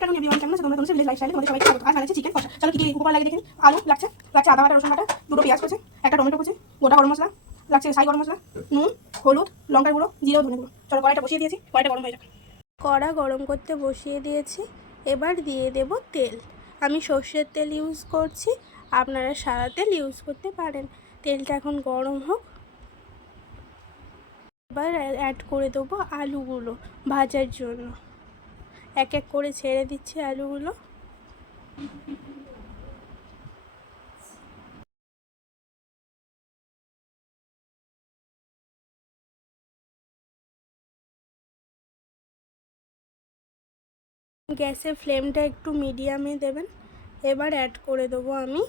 কেমন আছে তোমরা ভিলেজ লাইফস্টাইলে তোমাদের সবাইকে স্বাগত। আজ বানাচ্ছি চিকেন কষা। চলো কি কি উপকরণ লাগে দেখে নিই। আলু লাগছে আদা বাটা, রসুন বাটা, দুটো পেঁয়াজ কুচি, একটা টমেটো কুচি, গোটা গরম মশলা লাগছে, ছাই গরম মশলা, নুন, হলুদ, লঙ্কার গুঁড়ো, জিরা, ধনে গুঁড়ো। চলো কড়াইটা বসিয়ে দিয়েছি, কড়াইটা গরম হয়ে যাক। কড়া গরম করতে বসিয়ে দিয়েছি। এবার দিয়ে দেব তেল। আমি সর্ষের তেল ইউজ করছি, আপনারা সাদা তেল ইউজ করতে পারেন। তেলটা এখন গরম হোক। এবার অ্যাড করে দেবো আলুগুলো ভাজার জন্য। এক এক করে ছেড়ে দিচ্ছি আলুগুলো। গ্যাসের ফ্লেমটা একটু মিডিয়ামে দেবেন। এবার অ্যাড করে দেবো আমি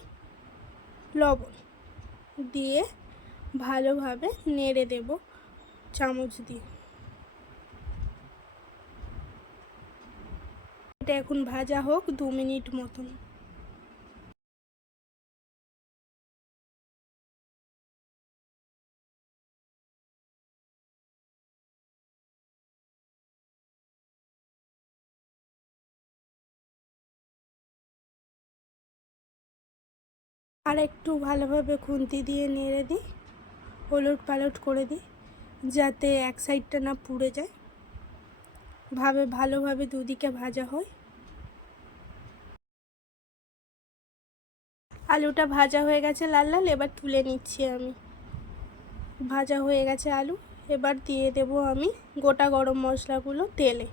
লবণ, দিয়ে ভালোভাবে নেড়ে দেব চামচ দিয়ে। এটা এখন ভাজা হোক 2 মিনিট মতন। আর একটু ভালোভাবে খুন্তি দিয়ে নেড়ে দিই, ওলট পালট করে দিই যাতে এক সাইডটা না পুড়ে যায়, ভালোভাবে দুদিকে ভাজা হয়। আলুটা ভাজা হয়ে গেছে লাল লাল, এবার তুলে নিচ্ছি আমি। ভাজা হয়ে গেছে আলু। এবার দিয়ে দেব আমি গোটা গরম মশলাগুলো তেলে।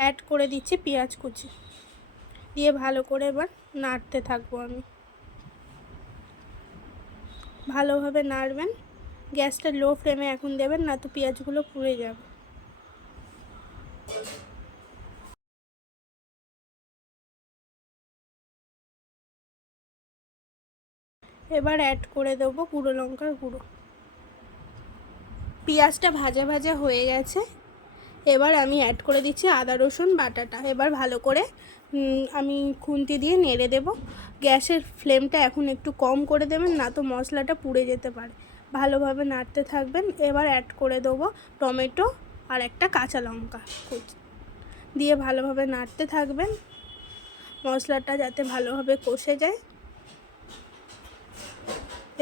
অ্যাড করে দিচ্ছি পেঁয়াজ কুচি, দিয়ে ভালো করে এবার নাড়তে থাকবো আমি। ভালোভাবে নাড়বেন, গ্যাসটা লো ফ্লেমে এখন দেবেন, না তো পেঁয়াজগুলো পুড়ে যাবে। এবার অ্যাড করে দেবো গুঁড়ো লঙ্কার গুঁড়ো। পেঁয়াজটা ভাজা ভাজা হয়ে গেছে। এবার আমি অ্যাড করে দিচ্ছি আদা রসুন বাটাটা। এবার ভালো করে আমি খুন্তি দিয়ে নেড়ে দেব। গ্যাসের ফ্লেমটা এখন একটু কম করে দেবেন, না তো মশলাটা পুড়ে যেতে পারে। ভালোভাবে নাড়তে থাকবেন। এবার অ্যাড করে দেবো টমেটো আর একটা কাঁচা লঙ্কা কুচি, দিয়ে ভালোভাবে নাড়তে থাকবেন মশলাটা যাতে ভালোভাবে কষে যায়।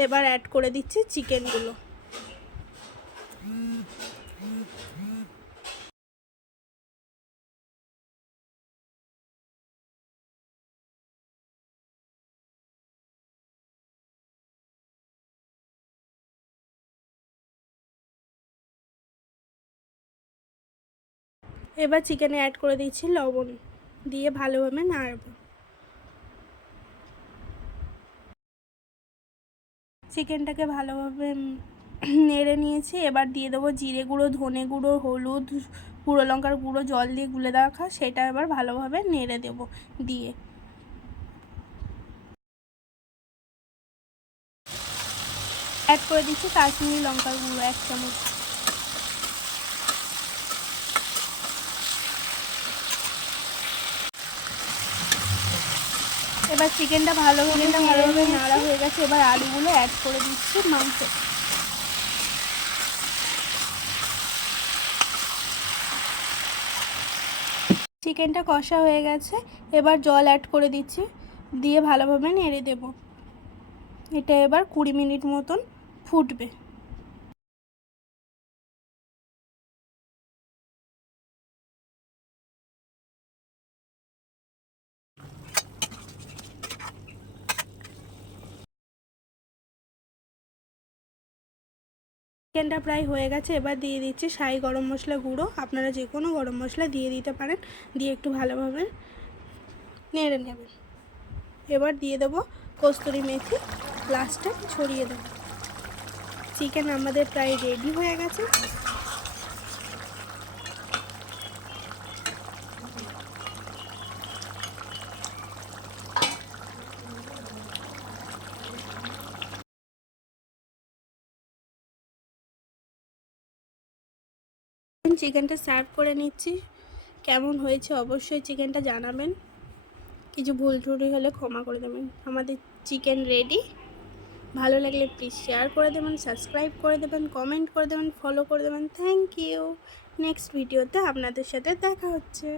এবার অ্যাড করে দিচ্ছি চিকেনগুলো। এবার চিকেনে অ্যাড করে দিচ্ছি লবণ, দিয়ে ভালোভাবে নাড়ব। চিকেনটাকে ভালোভাবে নেড়ে নিয়েছি। এবার দিয়ে দেবো জিরে গুঁড়ো, ধনে গুঁড়ো, হলুদ, গুঁড়ো লঙ্কার গুঁড়ো, জল দিয়ে গুলে রাখা, সেটা এবার ভালোভাবে নেড়ে দেব। দিয়ে অ্যাড করে দিচ্ছি কাশ্মীরি লঙ্কার গুঁড়ো 1 চামচ। এবার চিকেনটা ভালোভাবে নাড়া হয়ে গেছে। এবার আলুগুলো অ্যাড করে দিচ্ছি মাংস। চিকেনটা কষা হয়ে গেছে। এবার জল অ্যাড করে দিচ্ছি, দিয়ে ভালোভাবে নেড়ে দেব। এটা এবার 20 মিনিট মতন ফুটবে। চিকেনটা প্রায় হয়ে গেছে। এবার দিয়ে দিচ্ছি শাহি গরম মশলা গুঁড়ো। আপনারা যে কোনো গরম মশলা দিয়ে দিতে পারেন, দিয়ে একটু ভালোভাবে নেড়ে নেবেন। এবার দিয়ে দেবো কস্তুরি মেথি, লাস্টে ছড়িয়ে দেবো। চিকেন আমাদের প্রায় রেডি হয়ে গেছে। চিকেনটা সার্ভ করে নিচ্ছি। কেমন হয়েছে অবশ্যই চিকেনটা জানাবেন। কিছু ভুল ত্রুটি হলে ক্ষমা করে দেবেন। আমাদের চিকেন রেডি। ভালো লাগলে প্লিজ শেয়ার করে দেবেন, সাবস্ক্রাইব করে দেবেন, কমেন্ট করে দেবেন, ফলো করে দেবেন। Thank you. নেক্সট ভিডিওতে আপনাদের সাথে দেখা হচ্ছে।